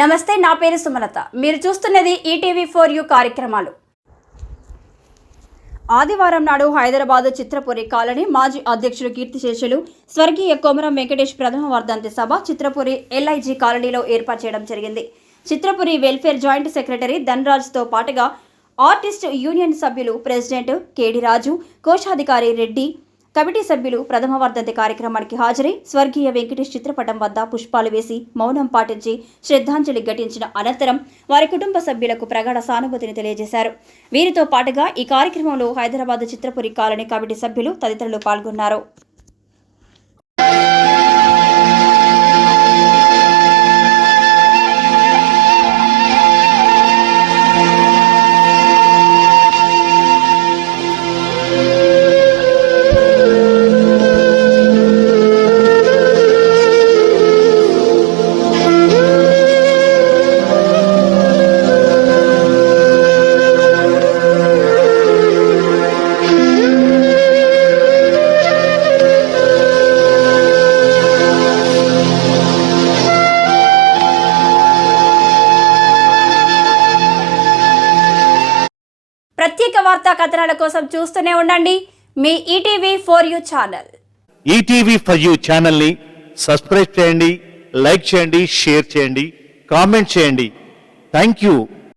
నమస్తే, నా పేరు సుమలత. మీరు చూస్తున్నది ఈటీవీ4U కార్యక్రమాలు. ఆదివారం నాడు హైదరాబాద్ చిత్రపురి కాలనీ మాజీ అధ్యక్షుడు కీర్తిశేషులు స్వర్గీయ కొమరం వెంకటేష్ ప్రథమ వర్ధంతి సభ చిత్రపురి LIG కాలనీలో ఏర్పాటు చేయడం జరిగింది. చిత్రపురి వెల్ఫేర్ జాయింట్ సెక్రటరీ ధనరాజ్తో పాటుగా ఆర్టిస్ట్ యూనియన్ సభ్యులు, ప్రెసిడెంట్ కేడి రాజు, కోశాధికారి రెడ్డి, కమిటీ సభ్యులు ప్రథమ వర్ధంతి కార్యక్రమానికి హాజరై స్వర్గీయ వెంకటేష్ చిత్రపటం వద్ద పుష్పాలు వేసి మౌనం పాటించి శ్రద్ధాంజలి ఘటించిన అనంతరం వారి కుటుంబ సభ్యులకు ప్రగాఢ సానుభూతిని తెలియజేశారు. వీరితో పాటుగా ఈ కార్యక్రమంలో హైదరాబాద్ చిత్రపురి కాలనీ కమిటీ సభ్యులు తదితరులు పాల్గొన్నారు. ప్రత్యేక వార్తా కథనాల కోసం చూస్తూనే ఉండండి మీ ఈటీవీ4U ఛానల్. ఈటీవీ4U ఛానల్ని సబ్స్క్రైబ్ చేయండి, లైక్ చేయండి, షేర్ చేయండి, కామెంట్ చేయండి. Thank you.